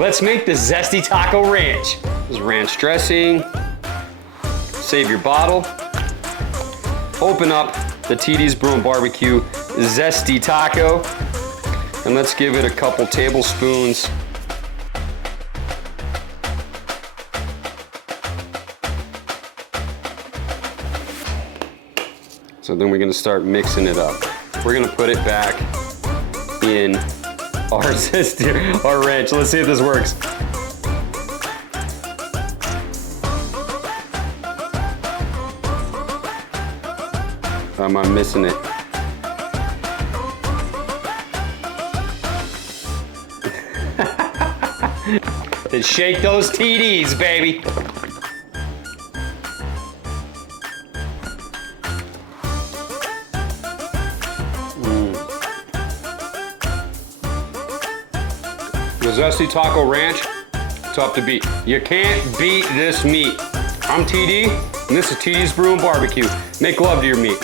Let's make the Zesty Taco Ranch. This is ranch dressing. Save your bottle. Open up the TD's Brew and Barbecue Zesty Taco. And let's give it a couple tablespoons. So then we're gonna start mixing it up. We're gonna put it back in our Zesty, our ranch. Let's see if this works. I'm missing it. Then shake those TDs, baby. The Zesty Taco Ranch, tough to beat. You can't beat this meat. I'm TD, and this is TD's Brew and Barbecue. Make love to your meat.